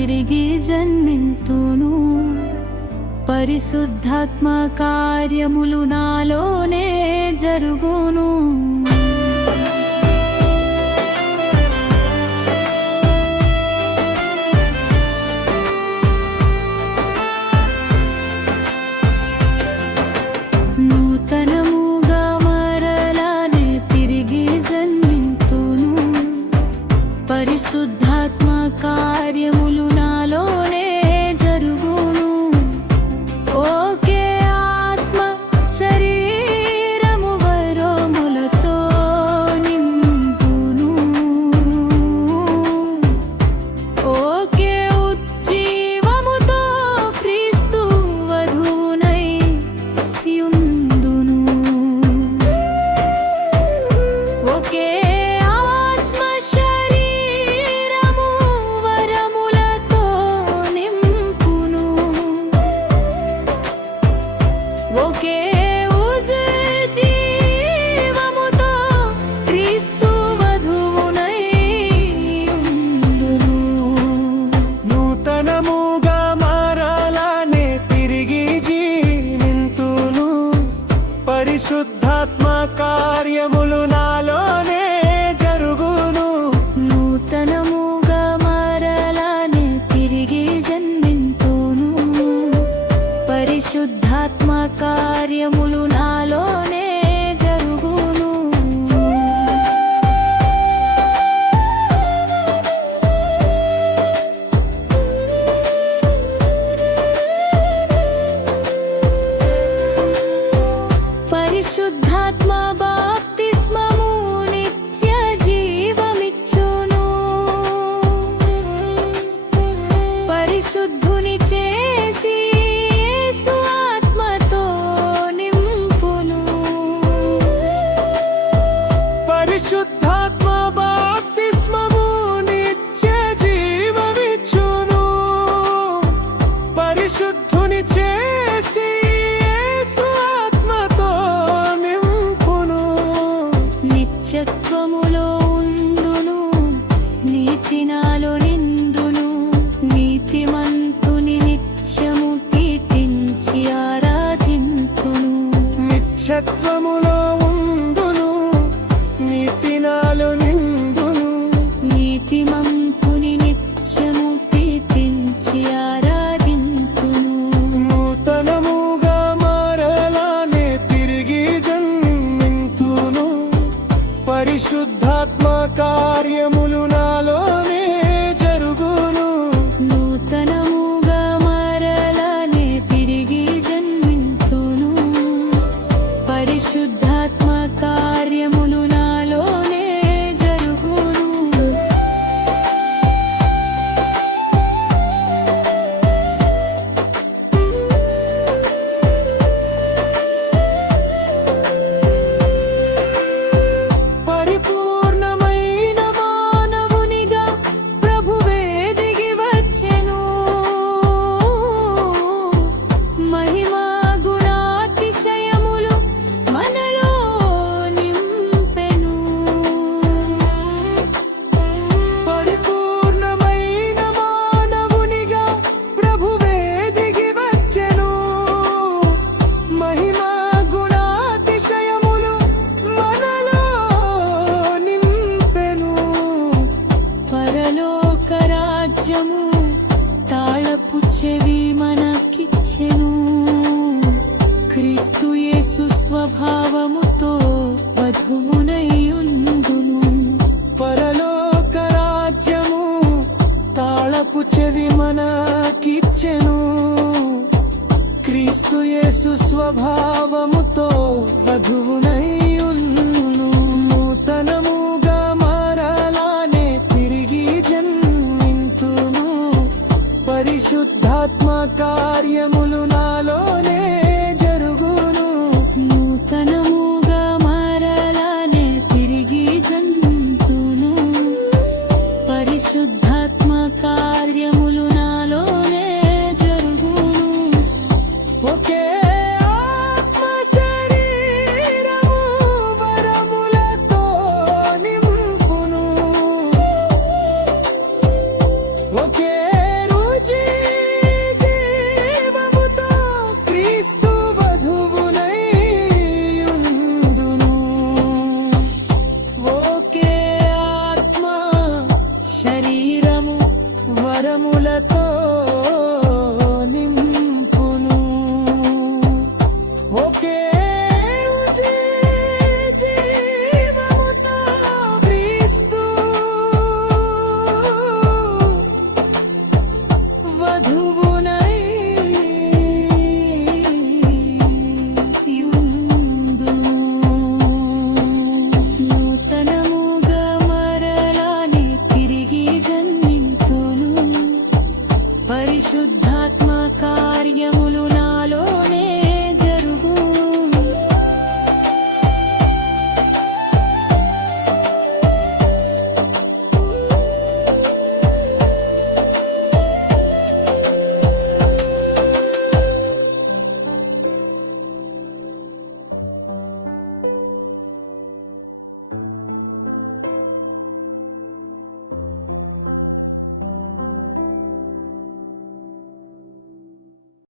తిరిగి జన్మింతును. పరిశుద్ధాత్మ కార్యములు నాలోనే జరుగును. నూతనముగా మరలానే తిరిగి జన్మింతును. పరిశుద్ధాత్మ కార్యములు నాలోనే జరుగును. ఓకే ఆత్మ శరీరము వరములతో నింపును. ఓకే ఉజ్జీవముతో క్రీస్తు వధువునై యుందును. ఓకే ఆత్మ శరీరము వరములతో నింపును. ఓకే ఉజ్జీవముతో క్రీస్తు వధువునై యుందును. నూతనముగా మారాలనే తిరిగి జీవింతును. పరిశుద్ధాత్మ కార్యములు నాలోనే జరుగును. నూతనముగా మరలానే తిరిగి జన్మింతును. పరిశుద్ధాత్మ కార్యములు నాలోనే జరుగును. పరిశుద్ధాత్మ బాప్తిస్మము నిత్య జీవమిచ్చును. పరిశుద్ధుని చేసి యేసు ఆత్మతో నింపును. పరిశుద్ధాత్మ బాప్తిస్మము నిత్య జీవమిచ్చును. పరిశుద్ధుని చేసి యేసు ఆత్మతో నింపును. నిత్యత్వములో ఉండును. నీతి నాలో నిండును. నీతిమంతుని నిత్యము కీర్తించి ఆరాధింతును. నిత్యత్వములో ఉండును. నీతి నాలో నిండును. నీతిమంతుని నిత్యము కీర్తించి ఆరాధింతును. నూతనముగా మారలానే తిరిగి జన్మింతును. పరిశుద్ధాత్మ కార్యములు నాలోనే జరుగును. నూతనముగా మరలానే తిరిగి జన్మింతును. పరిశుద్ధాత్మ కార్యములు నాలోనే జరుగును. పరిపూర్ణమైన మానవునిగా ప్రభువే దిగి వచ్చెను. మహిమా గుణాతిశయములు మనలో నింపెను. పరిపూర్ణమైన మానవునిగా ప్రభువే దిగి వచ్చెను. మహిమా గుణాతిశయములు మనలో నింపెను. పరలోక రాజ్యము తాళపు చెవి మనకిచ్చెను. క్రీస్తు యేసు స్వభావముతో వధువునయుందును. పరలోక రాజ్యము తాళపు చెవి మనకిచ్చెను. క్రీస్తు యేసు స్వభావముతో వధువునయుందును. నూతనముగా మారలానే తిరిగి జన్మింతును. పరిశుద్ధాత్మ కార్యములు నాలోనే జరుగును. నూతనముగా మరలానే తిరిగి జన్మింతును. పరిశుద్ధాత్మ కార్యములు నాలోనే జరుగును. ఒకే ఆత్మ శరీరము వరములతో నింపును. ఒకే శరీరము వరములతో నింపును ఒకే జీవముతో క్రీస్తు వధువునై యుందును. నూతనముగా మరలానే తిరిగి జన్మింతును. పరిశుద్ధ